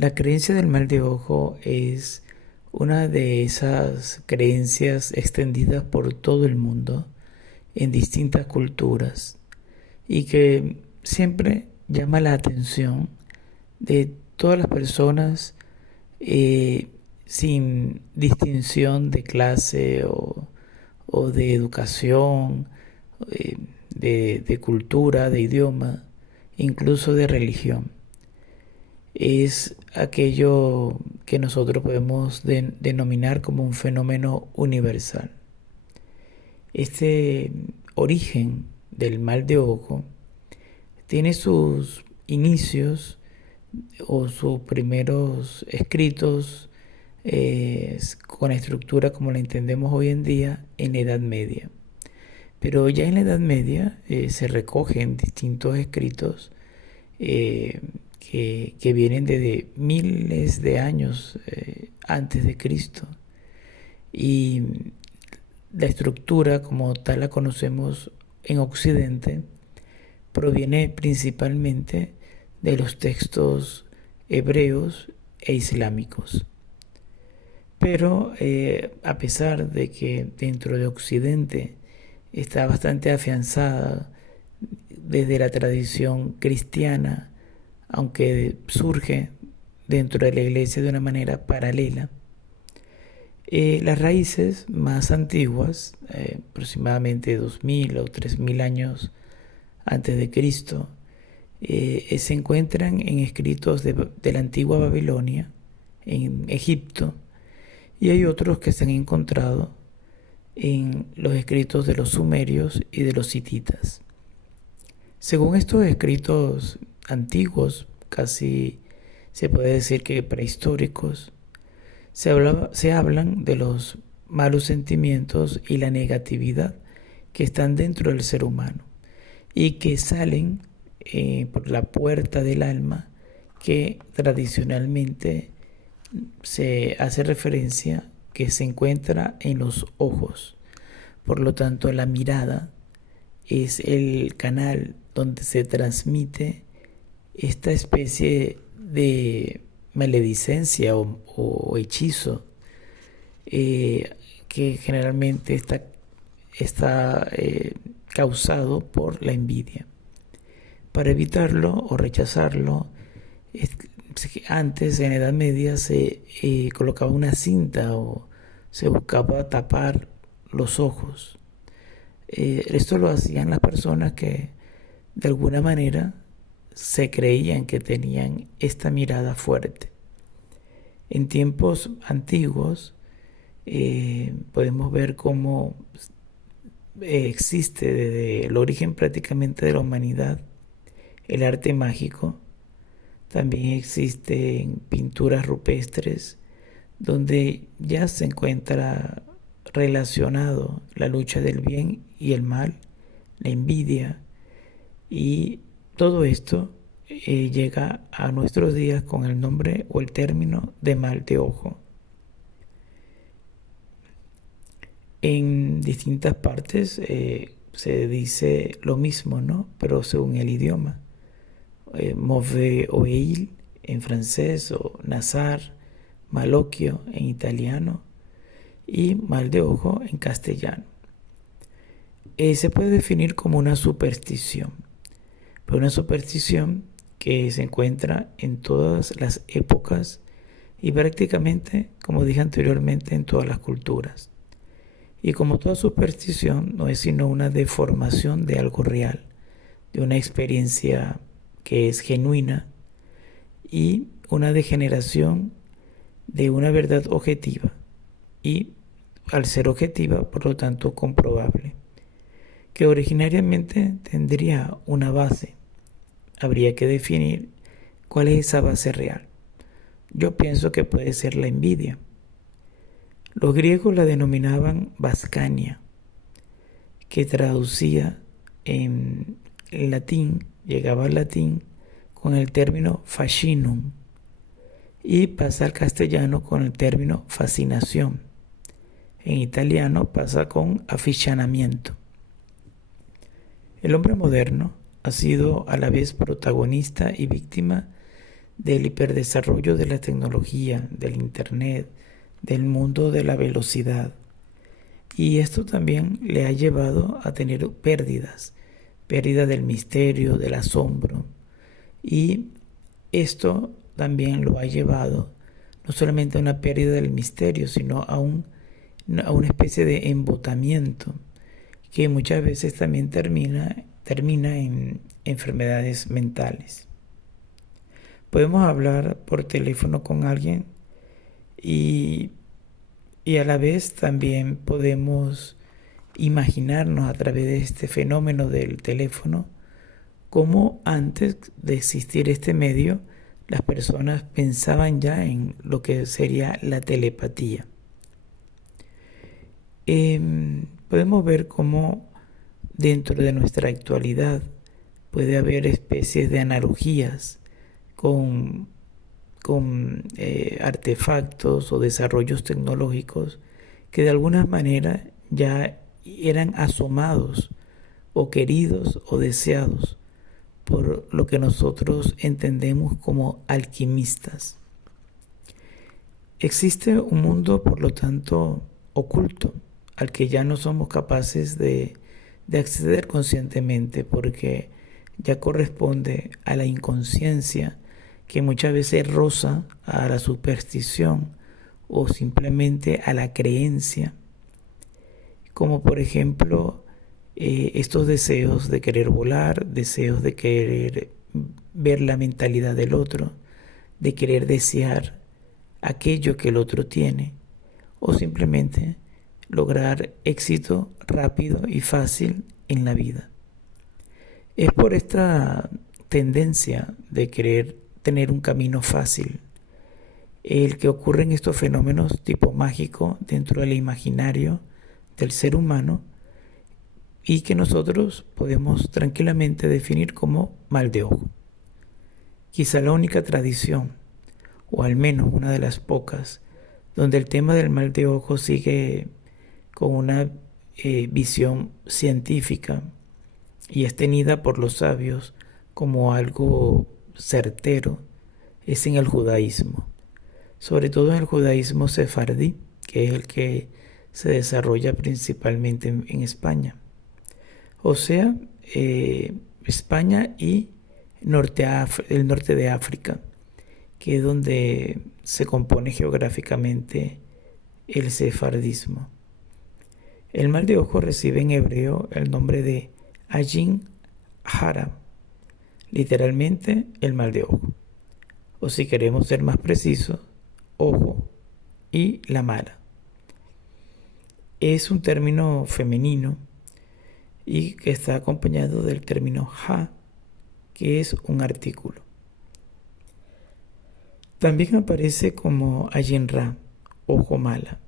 La creencia del mal de ojo es una de esas creencias extendidas por todo el mundo en distintas culturas y que siempre llama la atención de todas las personas eh, sin distinción de clase o de educación, eh, de cultura, de idioma, incluso de religión. Es aquello que nosotros podemos denominar como un fenómeno universal. Este origen del mal de ojo tiene sus inicios o sus primeros escritos con estructura como la entendemos hoy en día en la Edad Media. Pero ya en la Edad Media se recogen distintos escritos eh, que vienen desde miles de años antes de Cristo. Y la estructura como tal la conocemos en Occidente proviene principalmente de los textos hebreos e islámicos. Pero a pesar de que dentro de Occidente está bastante afianzada desde la tradición cristiana, aunque surge dentro de la iglesia de una manera paralela, las raíces más antiguas, aproximadamente 2000 o 3000 años antes de Cristo, se encuentran en escritos de la antigua Babilonia, en Egipto, y hay otros que se han encontrado en los escritos de los sumerios y de los hititas. Según estos escritos antiguos, casi se puede decir que prehistóricos, se hablan de los malos sentimientos y la negatividad que están dentro del ser humano y que salen por la puerta del alma, que tradicionalmente se hace referencia que se encuentra en los ojos. Por lo tanto, la mirada es el canal donde se transmite esta especie de maledicencia o hechizo que generalmente está causado por la envidia. Para evitarlo o rechazarlo, antes en la Edad Media se colocaba una cinta o se buscaba tapar los ojos. Esto lo hacían las personas que de alguna manera se creían que tenían esta mirada fuerte. En tiempos antiguos podemos ver cómo existe desde el origen prácticamente de la humanidad el arte mágico. También existen pinturas rupestres donde ya se encuentra relacionado la lucha del bien y el mal, la envidia, y todo esto llega a nuestros días con el nombre o el término de mal de ojo. En distintas partes se dice lo mismo, ¿no? Pero según el idioma. Mauvais oeil en francés o nazar, malocchio en italiano y mal de ojo en castellano. Se puede definir como una superstición, pero una superstición que se encuentra en todas las épocas y prácticamente, como dije anteriormente, en todas las culturas. Y como toda superstición, no es sino una deformación de algo real, de una experiencia que es genuina y una degeneración de una verdad objetiva y, al ser objetiva, por lo tanto comprobable, que originariamente tendría una base. Habría que definir cuál es esa base real. Yo pienso que puede ser la envidia. Los griegos la denominaban Bascania, que traducía en latín, llegaba al latín con el término fascinum y pasa al castellano con el término fascinación. En italiano pasa con aficionamiento. El hombre moderno ha sido a la vez protagonista y víctima del hiperdesarrollo de la tecnología, del internet, del mundo de la velocidad. Y esto también le ha llevado a tener pérdidas, pérdida del misterio, del asombro. Y esto también lo ha llevado no solamente a una pérdida del misterio, sino a una especie de embotamiento que muchas veces también termina en enfermedades mentales. Podemos hablar por teléfono con alguien y, y a la vez también podemos imaginarnos a través de este fenómeno del teléfono cómo antes de existir este medio las personas pensaban ya en lo que sería la telepatía. Podemos ver cómo dentro de nuestra actualidad puede haber especies de analogías con artefactos o desarrollos tecnológicos que de alguna manera ya eran asomados o queridos o deseados por lo que nosotros entendemos como alquimistas. Existe un mundo, por lo tanto, oculto, al que ya no somos capaces de acceder conscientemente, porque ya corresponde a la inconsciencia que muchas veces roza a la superstición o simplemente a la creencia, como por ejemplo estos deseos de querer volar, deseos de querer ver la mentalidad del otro, de querer desear aquello que el otro tiene, o simplemente lograr éxito rápido y fácil en la vida. Es por esta tendencia de querer tener un camino fácil el que ocurren estos fenómenos tipo mágico dentro del imaginario del ser humano y que nosotros podemos tranquilamente definir como mal de ojo. Quizá la única tradición, o al menos una de las pocas, donde el tema del mal de ojo sigue con una visión científica y es tenida por los sabios como algo certero, es en el judaísmo. Sobre todo en el judaísmo sefardí, que es el que se desarrolla principalmente en España. O sea, España y el norte de África, que es donde se compone geográficamente el sefardismo. El mal de ojo recibe en hebreo el nombre de Ayin Hara, literalmente el mal de ojo. O si queremos ser más precisos, ojo y la mala. Es un término femenino y que está acompañado del término ha, que es un artículo. También aparece como Ayin Ra, ojo mala,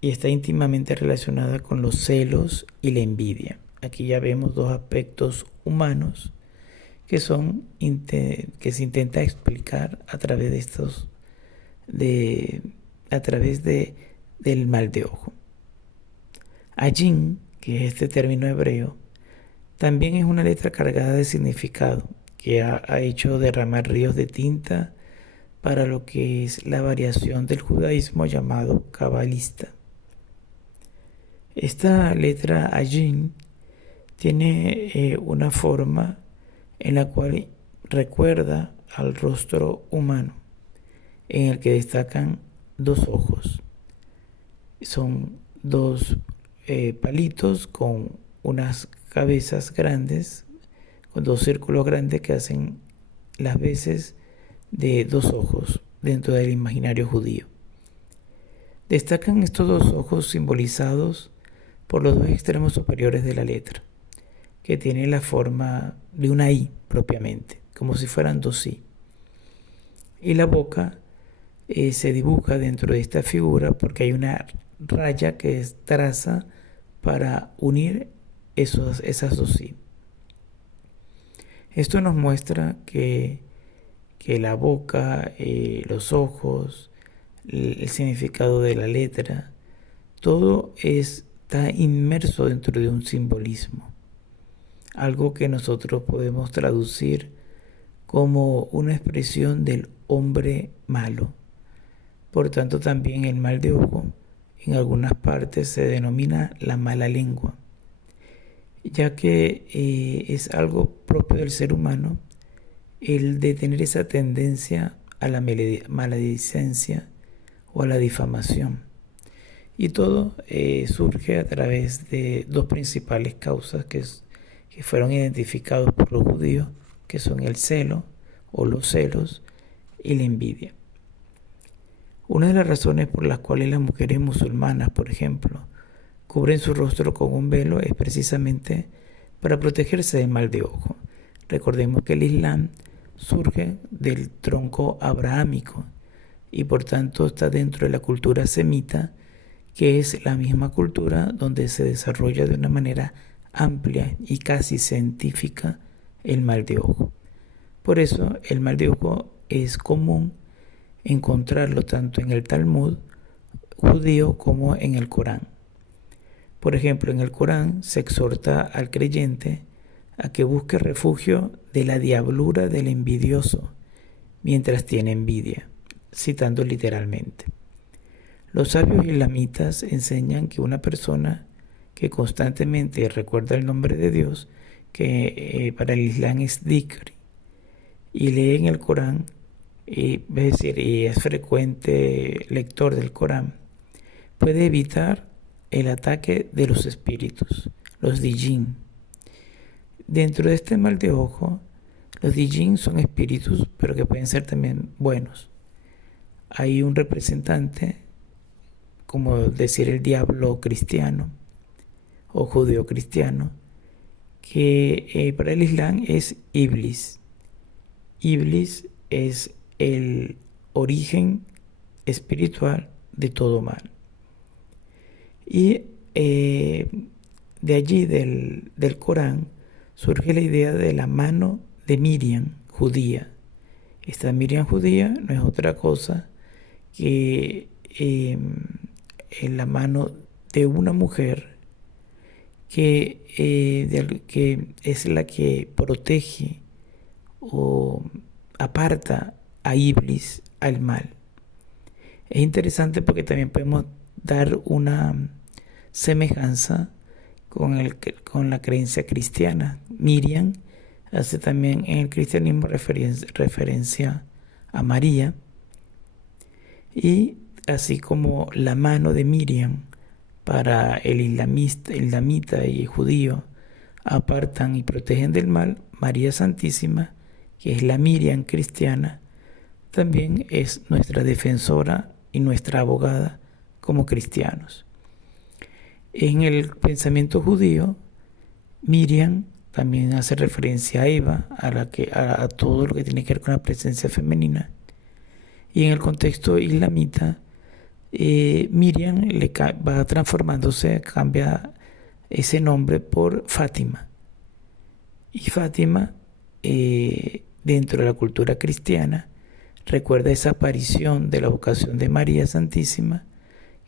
y está íntimamente relacionada con los celos y la envidia. Aquí ya vemos dos aspectos humanos que se intenta explicar a través del mal de ojo. Ayin, que es este término hebreo, también es una letra cargada de significado que ha hecho derramar ríos de tinta para lo que es la variación del judaísmo llamado cabalista. Esta letra Ayin tiene una forma en la cual recuerda al rostro humano, en el que destacan dos ojos. Son dos palitos con unas cabezas grandes, con dos círculos grandes que hacen las veces de dos ojos dentro del imaginario judío. Destacan estos dos ojos simbolizados por los dos extremos superiores de la letra, que tiene la forma de una I propiamente, como si fueran dos I. Y la boca se dibuja dentro de esta figura porque hay una raya que traza para unir esas dos I. Esto nos muestra que la boca, los ojos, el significado de la letra, todo está inmerso dentro de un simbolismo. Algo que nosotros podemos traducir como una expresión del hombre malo. Por tanto, también el mal de ojo en algunas partes se denomina la mala lengua, ya que es algo propio del ser humano el de tener esa tendencia a la maledicencia o a la difamación. Y todo surge a través de dos principales causas que fueron identificados por los judíos, que son el celo o los celos y la envidia. Una de las razones por las cuales las mujeres musulmanas, por ejemplo, cubren su rostro con un velo es precisamente para protegerse del mal de ojo. Recordemos que el Islam surge del tronco abrahámico y por tanto está dentro de la cultura semita, que es la misma cultura donde se desarrolla de una manera amplia y casi científica el mal de ojo. Por eso el mal de ojo es común encontrarlo tanto en el Talmud judío como en el Corán. Por ejemplo, en el Corán se exhorta al creyente a que busque refugio de la diablura del envidioso mientras tiene envidia, citando literalmente. Los sabios islamitas enseñan que una persona que constantemente recuerda el nombre de Dios, que para el Islam es dhikr, y lee en el Corán, es decir, y es frecuente lector del Corán, puede evitar el ataque de los espíritus, los dijin. Dentro de este mal de ojo, los dijin son espíritus, pero que pueden ser también buenos. Hay un representante, como decir el diablo cristiano o judeo cristiano, que para el Islam es Iblis. Iblis es el origen espiritual de todo mal. Y de allí, del Corán, surge la idea de la mano de Miriam judía. Esta Miriam judía no es otra cosa que en la mano de una mujer que es la que protege o aparta a Iblis, al mal. Es interesante porque también podemos dar una semejanza con la creencia cristiana. Miriam hace también en el cristianismo referencia a María, y así como la mano de Miriam para el islamita y el judío apartan y protegen del mal, María Santísima, que es la Miriam cristiana, también es nuestra defensora y nuestra abogada como cristianos. En el pensamiento judío, Miriam también hace referencia a Eva, a todo lo que tiene que ver con la presencia femenina. Y en el contexto islamita, Miriam va transformándose, cambia ese nombre por Fátima. Y Fátima, dentro de la cultura cristiana, recuerda esa aparición de la vocación de María Santísima,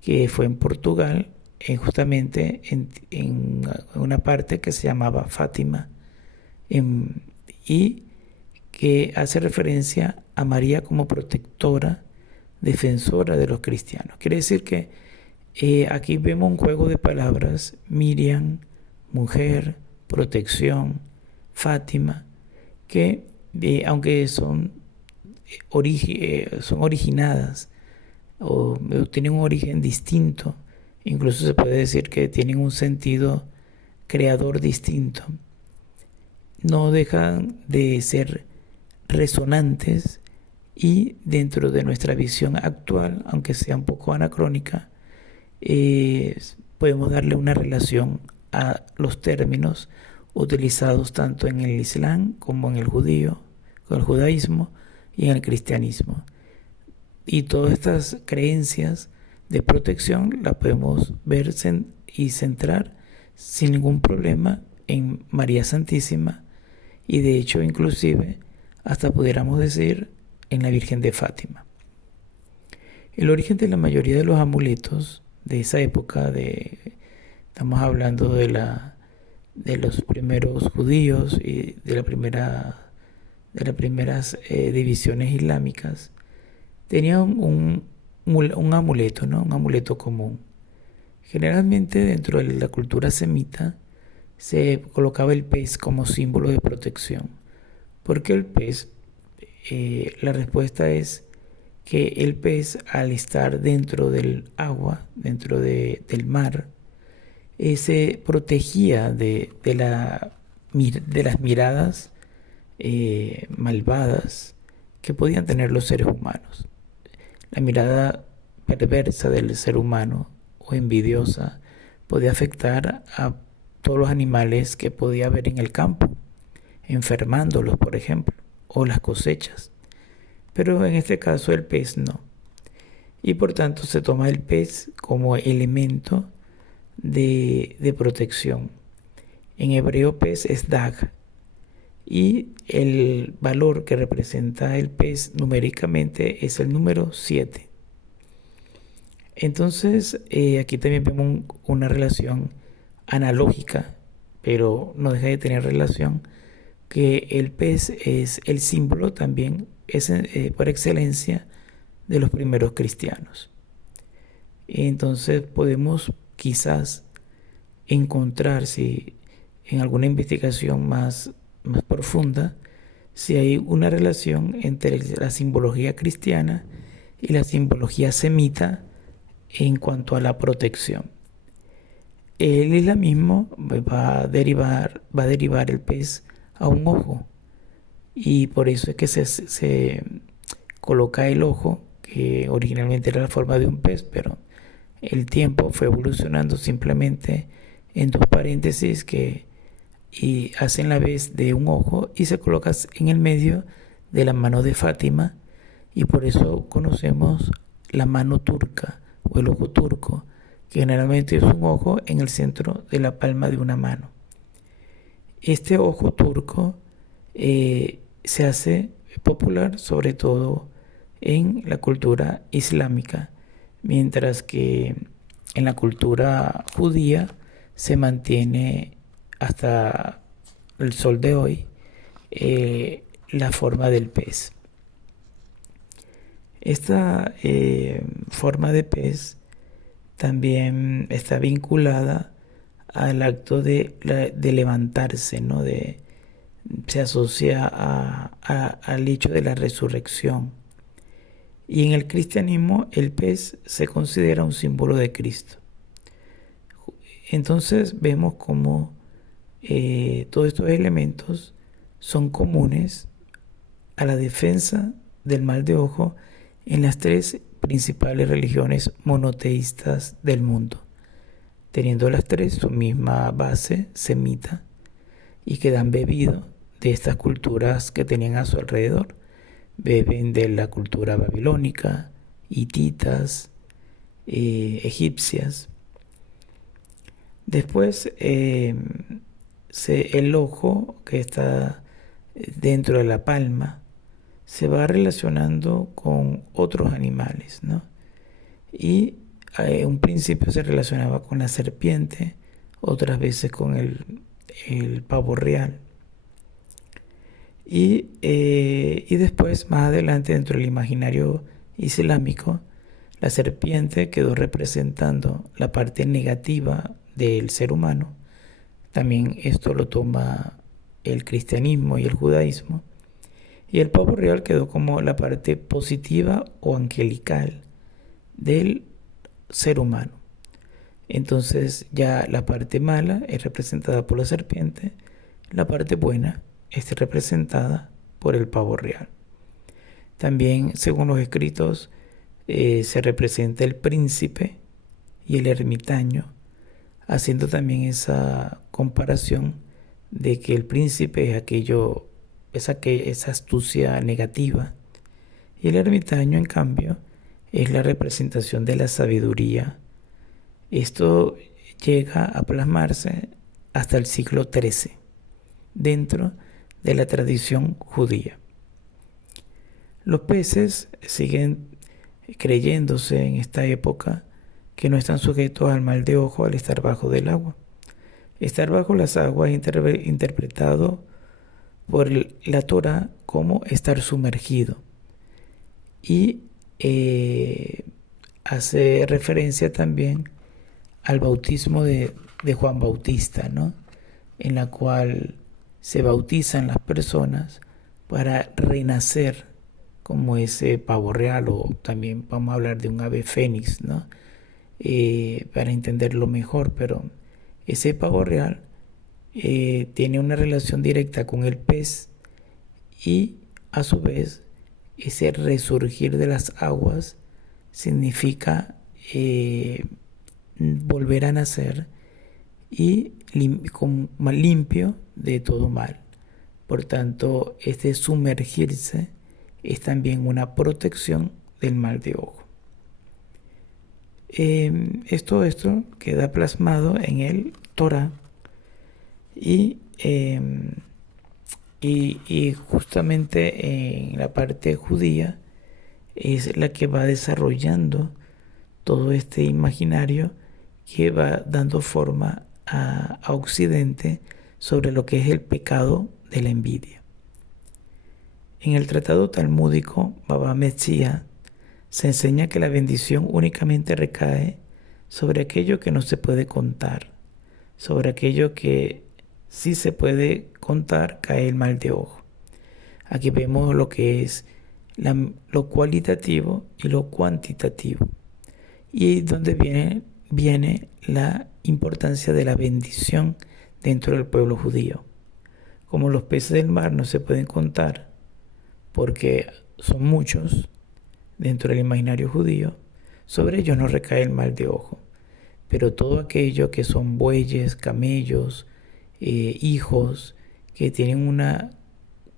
que fue en Portugal, justamente en una parte que se llamaba Fátima, y que hace referencia a María como protectora, defensora de los cristianos. Quiere decir que aquí vemos un juego de palabras: Miriam, mujer, protección, Fátima, que aunque son originadas o tienen un origen distinto, incluso se puede decir que tienen un sentido creador distinto, no dejan de ser resonantes, y dentro de nuestra visión actual, aunque sea un poco anacrónica, podemos darle una relación a los términos utilizados tanto en el Islam como en el judaísmo y en el cristianismo. Y todas estas creencias de protección las podemos ver y centrar sin ningún problema en María Santísima, y de hecho inclusive hasta pudiéramos decir en la Virgen de Fátima. El origen de la mayoría de los amuletos de esa época, estamos hablando de los primeros judíos y de de las primeras divisiones islámicas, tenía un amuleto, ¿no? Un amuleto común. Generalmente dentro de la cultura semita se colocaba el pez como símbolo de protección. ¿Por qué el pez? La respuesta es que el pez, al estar dentro del agua, dentro del mar, se protegía de las miradas malvadas que podían tener los seres humanos. La mirada perversa del ser humano o envidiosa podía afectar a todos los animales que podía haber en el campo, enfermándolos, por ejemplo, o las cosechas. Pero en este caso el pez no. Y por tanto se toma el pez como elemento de protección. En hebreo pez es dag. Y el valor que representa el pez numéricamente es el número 7. Entonces aquí también vemos una relación analógica, pero no deja de tener relación, que el pez es el símbolo también, es por excelencia, de los primeros cristianos. Entonces podemos quizás encontrar, si en alguna investigación más profunda, si hay una relación entre la simbología cristiana y la simbología semita en cuanto a la protección. El islamismo va a derivar el pez a un ojo, y por eso es que se coloca el ojo, que originalmente era la forma de un pez, pero el tiempo fue evolucionando simplemente en dos paréntesis y hacen la vez de un ojo y se coloca en el medio de la mano de Fátima, y por eso conocemos la mano turca o el ojo turco, que generalmente es un ojo en el centro de la palma de una mano. Este ojo turco se hace popular sobre todo en la cultura islámica, mientras que en la cultura judía se mantiene hasta el sol de hoy la forma del pez. Esta forma de pez también está vinculada al acto de levantarse, ¿no? Se asocia al hecho de la resurrección. Y en el cristianismo el pez se considera un símbolo de Cristo. Entonces vemos cómo todos estos elementos son comunes a la defensa del mal de ojo en las tres principales religiones monoteístas del mundo, teniendo las tres su misma base semita y que dan bebido de estas culturas que tenían a su alrededor. Beben de la cultura babilónica, hititas, egipcias. Después el ojo que está dentro de la palma se va relacionando con otros animales, ¿no? Y un principio se relacionaba con la serpiente, otras veces con el pavo real. Y después, más adelante, dentro del imaginario islámico, la serpiente quedó representando la parte negativa del ser humano. También esto lo toma el cristianismo y el judaísmo. Y el pavo real quedó como la parte positiva o angelical del ser humano. Entonces ya la parte mala es representada por la serpiente, la parte buena es representada por el pavo real. También, según los escritos, se representa el príncipe y el ermitaño, haciendo también esa comparación de que el príncipe es esa astucia negativa, y el ermitaño, en cambio, es la representación de la sabiduría. Esto llega a plasmarse hasta el siglo XIII dentro de la tradición judía. Los peces siguen creyéndose en esta época que no están sujetos al mal de ojo al estar bajo del agua. Estar bajo las aguas es interpretado por la Torá como estar sumergido. Y hace referencia también al bautismo de Juan Bautista, ¿no? En la cual se bautizan las personas para renacer como ese pavo real, o también vamos a hablar de un ave fénix, ¿no? Para entenderlo mejor, pero ese pavo real tiene una relación directa con el pez, y a su vez ese resurgir de las aguas significa volver a nacer y limpio de todo mal. Por tanto, este sumergirse es también una protección del mal de ojo. Esto queda plasmado en el Torah, y justamente en la parte judía es la que va desarrollando todo este imaginario que va dando forma a Occidente sobre lo que es el pecado de la envidia. En el tratado talmúdico Baba Metzia se enseña que la bendición únicamente recae sobre aquello que no se puede contar. Sobre aquello que sí se puede contar cae el mal de ojo. Aquí vemos lo que es lo cualitativo y lo cuantitativo. Y donde viene la importancia de la bendición dentro del pueblo judío. Como los peces del mar no se pueden contar porque son muchos dentro del imaginario judío, sobre ellos no recae el mal de ojo. Pero todo aquello que son bueyes, camellos, hijos, que tienen una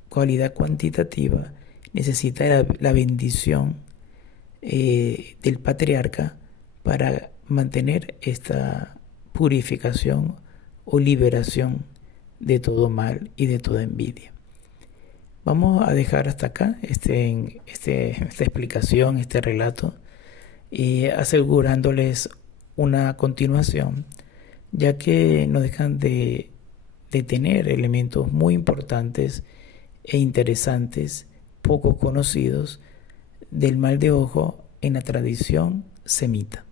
cualidad cuantitativa, necesita la bendición del patriarca para mantener esta purificación o liberación de todo mal y de toda envidia. Vamos a dejar hasta acá esta explicación, este relato, asegurándoles una continuación, ya que no dejan de tener elementos muy importantes e interesantes, poco conocidos, del mal de ojo en la tradición semita.